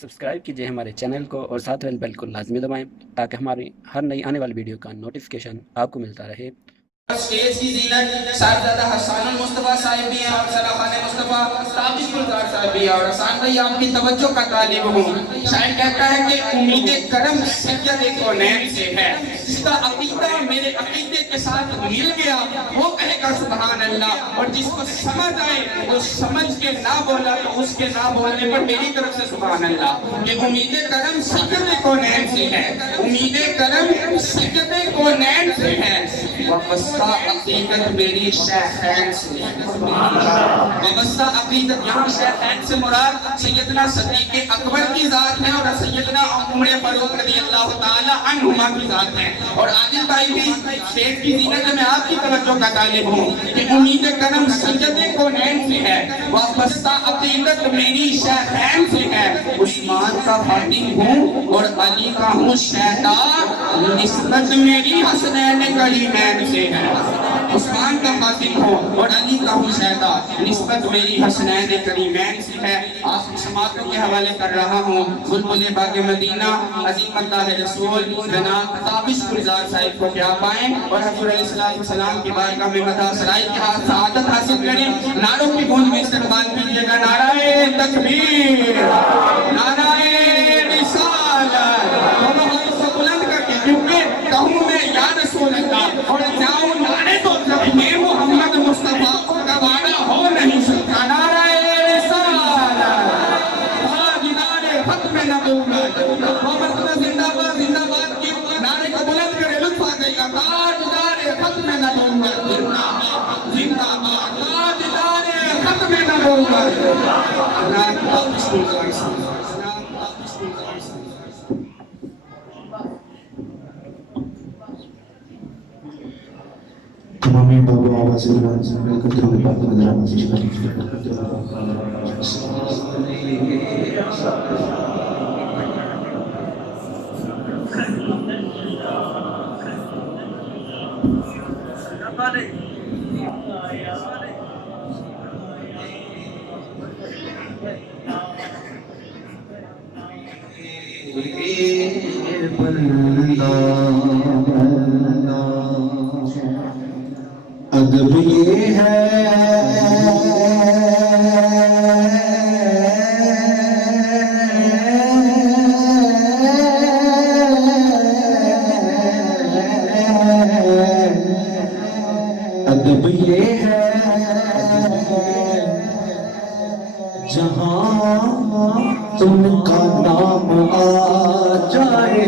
Subscribe کیجئے ہمارے channel کو اور ساتھ والے بیل کو لازمی دبائیں تاکہ ہماری ہر نئی آنے والی ویڈیو کا نوٹیفیکیشن آپ کو ملتا رہے۔ اسٹیج کی زینت صاحبزادہ حسان المصطفیٰ صاحب بھی ہیں اور صلاح خان مصطفیٰ تابش گلزار صاحب بھی ہیں اور حسان بھائی آپ کی توجہ کا طالب ہوں۔ شاعر کہتا ہے کہ امید کرم سید کونین سے ہے، جس کا عقیدہ میرے عقیدے کے ساتھ مل گیا وہ کہے گا سبحان اللہ، اور جس کو سمجھ آئے وہ سمجھ کے نہ بولا تو اس کے نہ بولنے پر میری طرف سے سبحان اللہ۔ کہ امید کرم سید کونین سے ہے، امید کرم سید کونین سے ہے، وابستہ عقیدت میری شیخین سے ہے۔ وابستہ عقیدت، یہاں شیخین سے مراد سیدنا صدیق اکبر کی ذات ہے اور سیدنا عمر فاروق رضی اللہ تعالی عنہما کی ذات ہے۔ اور عادل بھائی بھی شیخ کی زینت میں آپ کی توجہ کا طالب ہوں کہ امید کرم سید کونین سے ہے، وابستہ عقیدت میری شیخین سے ہے۔ عثمان کا خادم ہوں اور علی کا ہوں شہدا، نسبت میری حسنین کریمین سے ہے۔ عثمان کا خادم ہوں اور علی کا ہوں شہدا، نسبت میری حسنین کریمین سے ہے۔ آپ سماعتوں کے حوالے کر رہا ہوں بلبل باغ مدینہ عظیم اللہ رسول جناب تابش گلزار صاحب کو کیا پائیں اور حضور علیہ السلام کی بارگاہ میں مدح سرائی کے ہاتھ سعادت حاصل کریں۔ نعروں کی گونج میں استقبال کیجیے گا، نعرہ تکبیر، نعرہ رسالت، دونوں ہاتھوں سے بلند کر کے، کیونکہ کہوں میں یا رسول اللہ اور جاؤں نعرے تو جب یہ محمد مصطفیٰ کا وعدہ ہو نہیں سکتا۔ نعرہ رسالت، تاجدار ختم نبوت، محمد زندہ باد زندہ باد کی نعرے کو بلند کرے، لطف آ جائے گا۔ تاجدار ختم نبوت زندہ باد، تاجدار ختم نبوت۔ تمامی بابا آواز ایران سے مل کر درود پاک نظر آمازی شریف ادب یہ ہے ادب یہ ہے جہاں تم کا نام آ جائے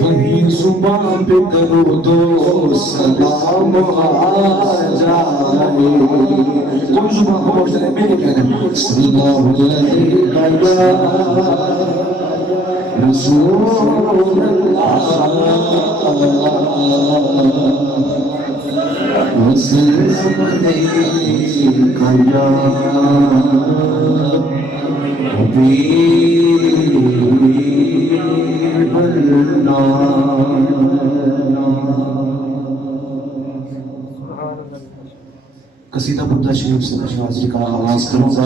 وہیں زبان پہ درود و سلام آ جائے۔ کوئی زبان کو پوچھتا ہے میرے کہنے صلی اللہ علیہ رسول اللہ وسلم علیکہ یا حبیب اللہ۔ قصیدہ بردہ شریف سے حاضری کا آغاز کروں گا،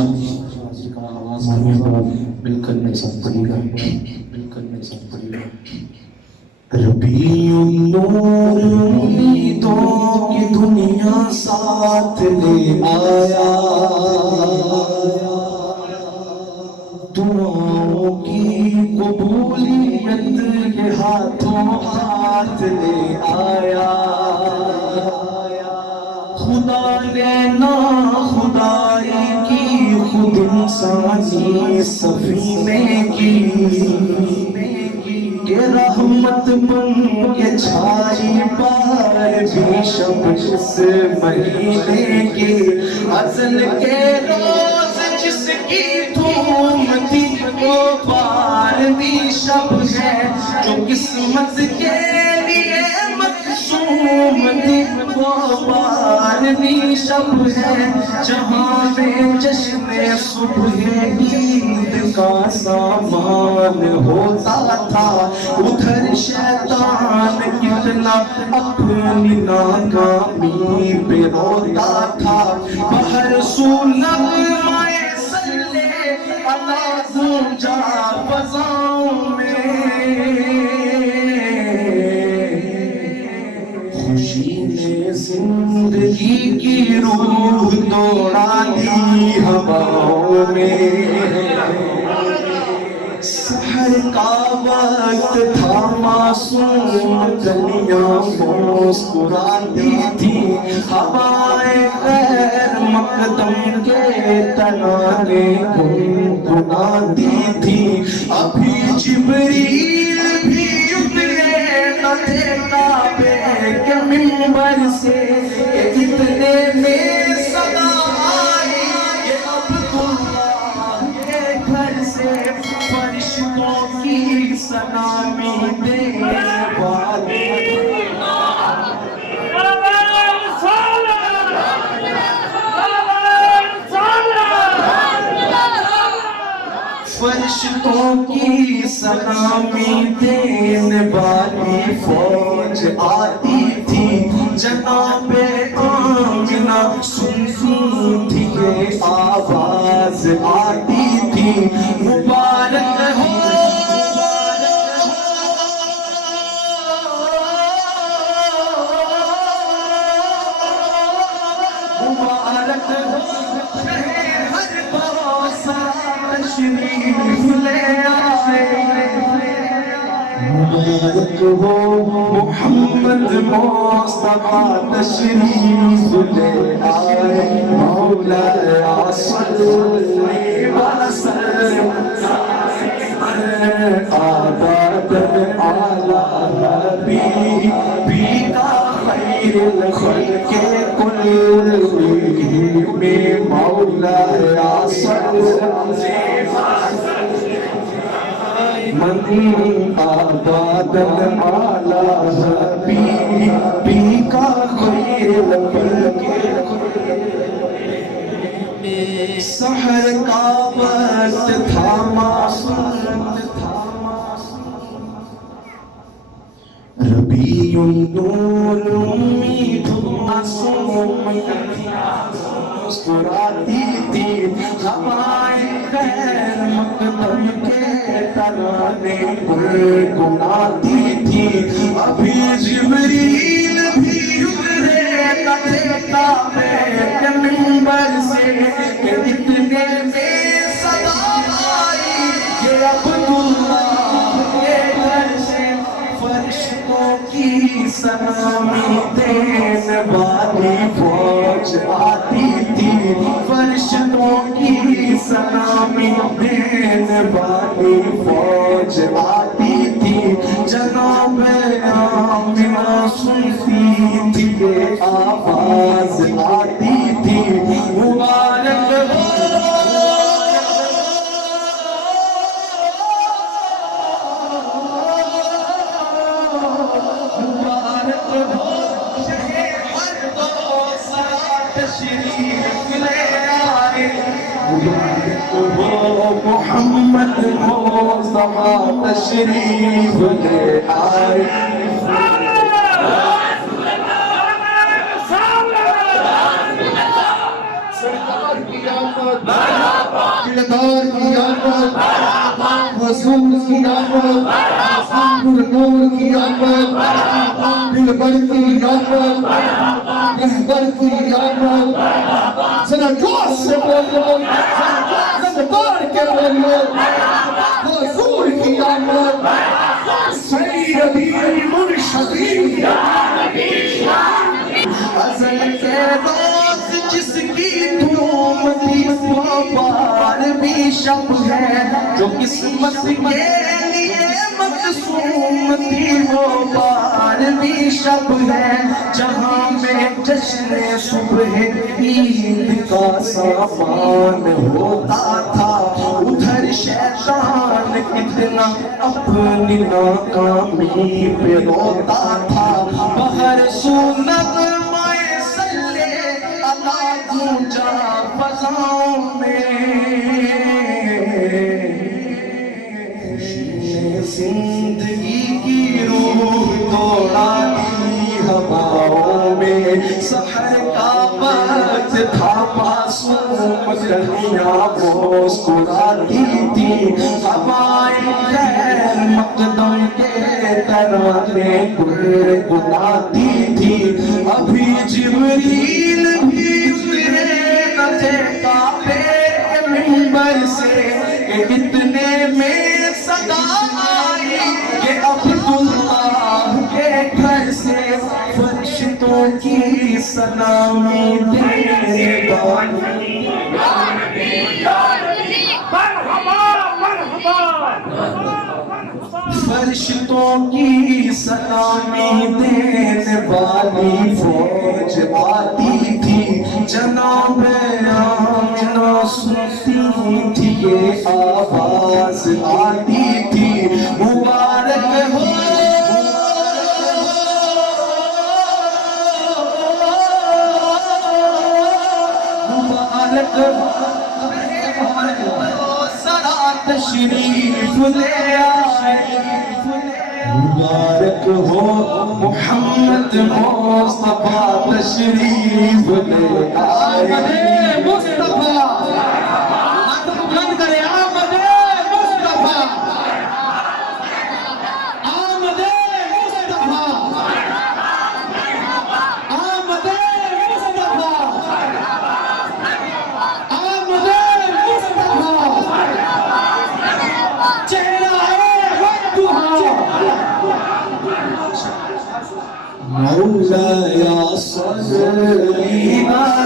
مہمی باب مل کر میرے ساتھ پڑھیے گا، مل کر میرے ساتھ پڑھیے گا۔ ربیع النور امیدوں کی دنیا ساتھ لے آیا، دعاؤں کی قبولیت کے ہاتھوں ہاتھ لے آیا۔ خدا نے نا خدائی کی خود انسانی سفینے کی، کہ رحمت بن کے چھائی بار بھی شب اس مہینے کی، ازل کے روز جس کی دھوم تھی وہ بار بھی شب ہے، جو قسمت کے لیے مقسوم تھی وہ بار بھی شب ہے، جہاں میں جشن صبح عید کا سامان ہوتا تھا، ادھر شیطان کتنا اپنی ناکامی پہ روتا تھا۔ بہر سو نغمہ صلی کی روح دوڑا دی ہواؤں میں سحر کا وقت تھا معصوم گلیاں مسکراتی تھی ہوائیں غیر مقدم کے ترانے گنگناتی تھی ابھی جبریل بھی اترے نہ تھے کعبے کے منبر سے اتنے میں صدا آئی کہ عبداللہ کے گھر سے فرشتوں کی سلامی دینے والی فرشتوں کی سلامی دینے والی فوج آتی تھی جناب آمنہ سنتی تھی یہ آواز آتی تھی مبارک ہو مبارک ہو ہر باسا تشریف لے آئے مبارک ہو محمد مصطفیٰ تشریف لے آئے مولا صلی وسلم آباد اعلی حبیبی کا خیر الخلق کلہم میں مولا صلی من آباد اعلی حبیبی کا خیر الخلق سحر کا وقت تھا معصوم ربیع نور امید معصوم مسکراتی تھی ہوائیں غیر مقدم کے ترانے گنگناتی تھی ابھی جبریل بھی اترے نہ تھے کعبے کے منبر سے کہ اتنے میں صدا آئی کہ عبداللہ کے گھر سے فرشتوں کی سلامی دینے والی فوج آتی تھی فرشتوں کی سلامی دینے والی فوج آتی تھی جناب آمنہ سنتی تھی یہ آواز آتی تھی مبارک ہو محمد مصطفیٰ تشریف لے آئے سرکار کی آمد کردار کی آمد رسول کی آمد نور کی آمد دلبر کی آمد رہبر کی آمد ذرا جوش سے بولو زندگار کے بولو حضور کی آمد سیدی مرشدی ازل کے دوست جس کی دھوم تھی پار بھی شب ہے جو قسمت کے لیے مقسوم تھی وہ بار بھی شب ہے جہاں میں جشن صبح عید کا سامان ہوتا تھا ادھر شیطان کتنا اپنی ناکامی پہ روتا تھا بہر سونت مائے سلے عطا گونجا فضاؤں میں زندگی کی روح دوڑا دی ہواؤں میں سحر کا وقت تھا معصوم گلیاں مسکراتی تھی ہوائیں غیر مقدم کے ترانے گنگناتی تھی ابھی جبریل بھی سلامی دینے والی فرشتوں کی سلامی دینے والی فوج آتی تھی جناب آمنہ سنتی تھی یہ آواز آتی تھی مبارک ہو مبارک ذرا تشریف لے آئے مبارک ہو محمد مصطفیٰ تشریف لے آئے مصطفیٰ ہاتھ بلند کرے آمد مصطفیٰ آمد مصطفیٰ آمد مصطفیٰ آمد مصطفیٰ چہرہ مولاي صل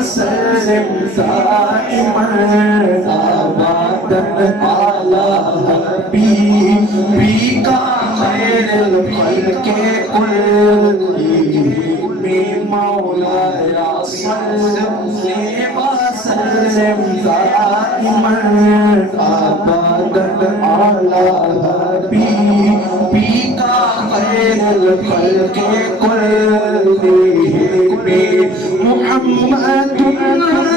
وسلم دائما ابدا على حبيبك خير الخلق كلهم مولاي صل وسلم دائما ابدا على حبيبك خير الخلق كلهم محمد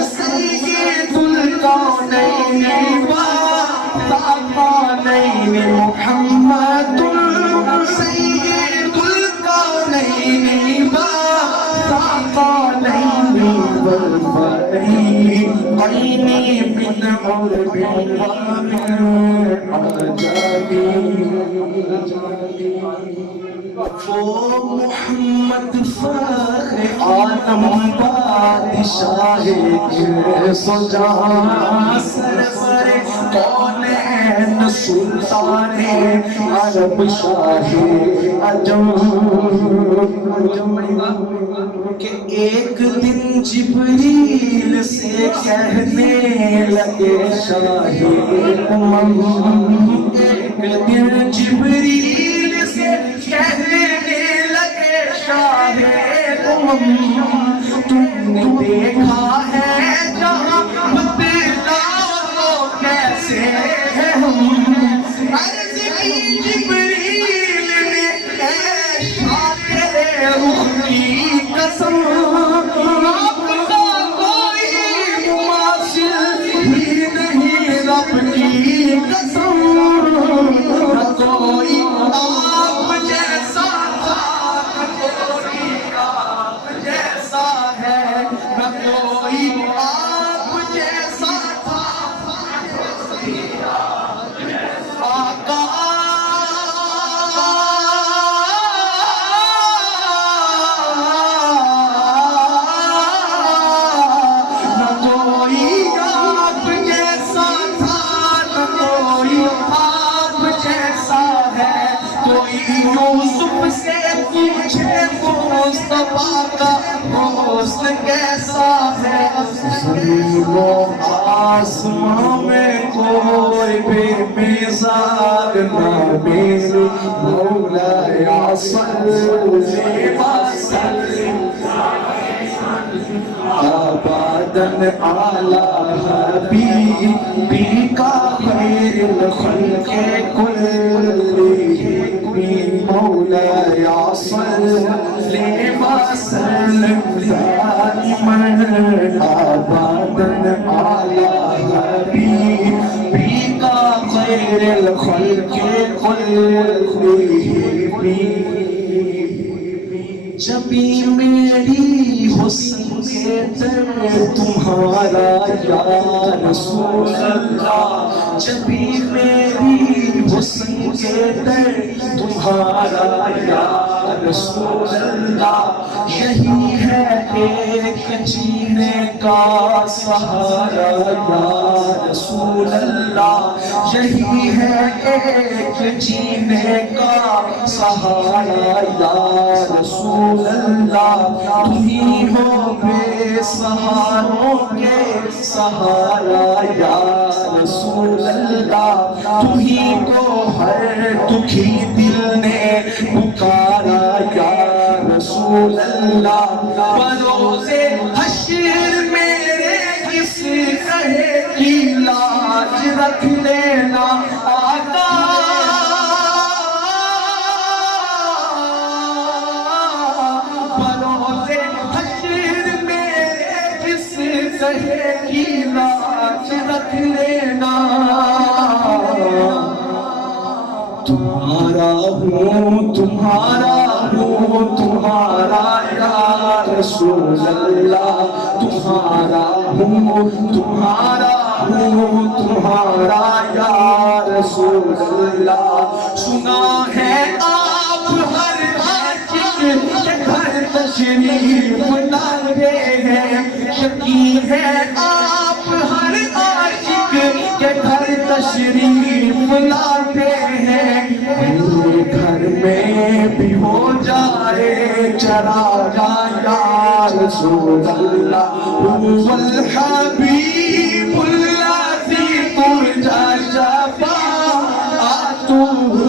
سيد الكونين والثقلين محمد سيد الكونين والثقلين والفريقين من عرب ومن عجب وہ محمد فخر عالم بادشاہ سجہاں سرور کونین سلطان عرب شاہ عجم کہ ایک دن جبریل سے کہنے لگے شاہ امم ایک دن جبریل سے کہنے لگے شاہ امم تم نے دیکھا ہے جہاں بتلاؤ تو کیسے ہے ہم عرض کی جبریل نے اے شاہ تیرے رخ کی قسم آپ کا کوئی مماثل ہی نہیں رب کی قسم نہ کوئی آپ جیسا تھا نہ کوئی آپ جیسا ہے نہ کوئی آپ جیسا تھا آقا نہ کوئی آپ جیسا تھا نہ کوئی آپ جیسا ہے کوئی یوسف سے پوچھے مصطفیٰ کا حسن کیسا ہے زمین و آسمان میں کوئی بے مثال نہ میرے مولاي صل وسلم ابدا على حبيبك خير الخلق كلهم مولاي صل وسلم دائما ابدا على حبيبك خير الخلق كلهم جبھی میری حسن کے در تمہارا یا رسول اللہ جبھی میری سنگے در تمہارا یا رسول اللہ، یہی ہے ایک جینے کا سہارا یا رسول اللہ، یہی ہے ایک جینے کا سہارا یا رسول اللہ، تم ہی ہو بے سہاروں کے سہارا یا رسول اللہ، تم ہی کو ہر دکھی دل نے پکارا یا رسول اللہ، بروز حشر میرے کس کہے کی لاج رکھ لینا آقا، بروز حشر میرے کس کہے کی لاج رکھ لینا، تمہارا ہوں تمہارا ہوں تمہارا یا رسول اللہ، تمہارا ہوں تمہارا ہوں تمہارا یا رسول اللہ، سنا ہے آپ ہر عاشق کے گھر تشریف لاتے ہیں، شکی ہے آپ ہر عاشق کے گھر تشریف لاتے ہیں، میرے گھر میں بھی ہو جائے چراغا یا رسول اللہ، هو الحبیب الذی ترجی شفاعتہ، هو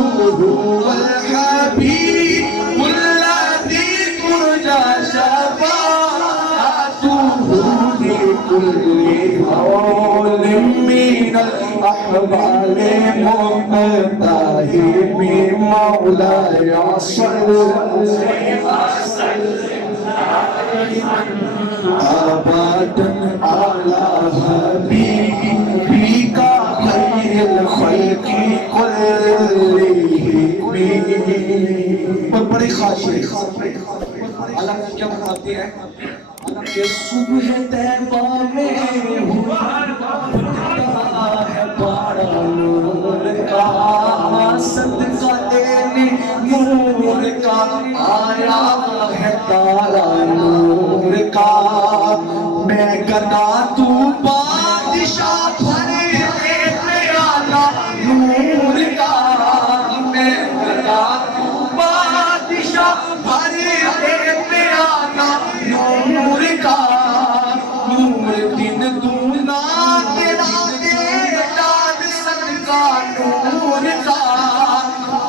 الحبیب الذی ترجی شفاعتہ لکل حول من الأحوال مقتحم، مولاي صل وسلم أبدا على حبيبك خير الخلق كلهم، بڑی خواہش ہے اللہ کیا فرماتے ہیں کہ صبح طیبہ میں ہوا ہے بڑا نور کا، صدقہ دینے نور کا آیا ہے تارا نور کا، میں گدا تو بادشاہ بھرے پیالہ نور کا، میں گدا تو بادشاہ بھرے پیالہ نور کا، نور دن دونا تیرا دے داد صدقہ نور کا،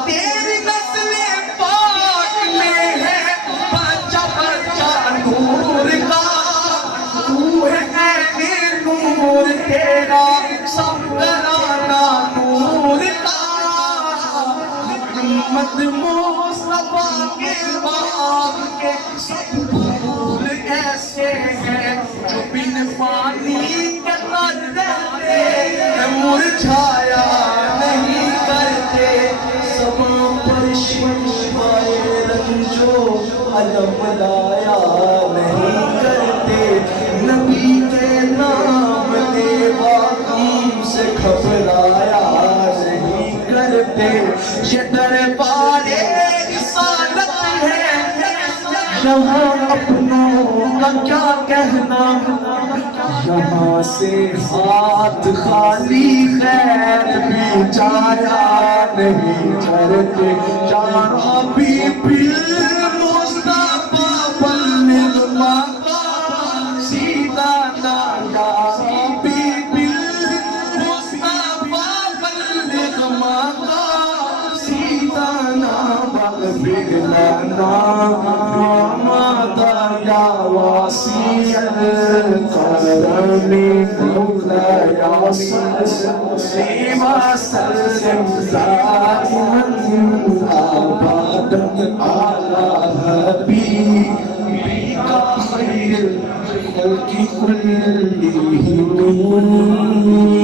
تیری نسل پاک میں ہے بچہ بچہ نور کا، تو ہے نور تیرا سب گرانا نور کا، محمد مصطفیٰ کے باغ کے سب پھول ایسے ہیں جو بن پانی کے قدرتے مرجھایا نہیں کرتے، سب پر شفائے رنجو علم لایا نہیں کرتے، نبی کے نام لیوا غم سے گھبرایا نہیں کرتے، یہ دربار رسالت ہے یہاں اپنوں کا کیا کہنا، یہاں سے ہاتھ خالی خیر بھی جایا نہیں کرتے، جہاں بھی بالمصطفیٰ بلغ مقام سیدھا نایا، بھی بالمصطفیٰ بلغ مقام سیدھا بگلانا رمضان یا واسع الکرم، مولاي صل وسلم دائما ابدا على حبيبك خير الخلق كلهم.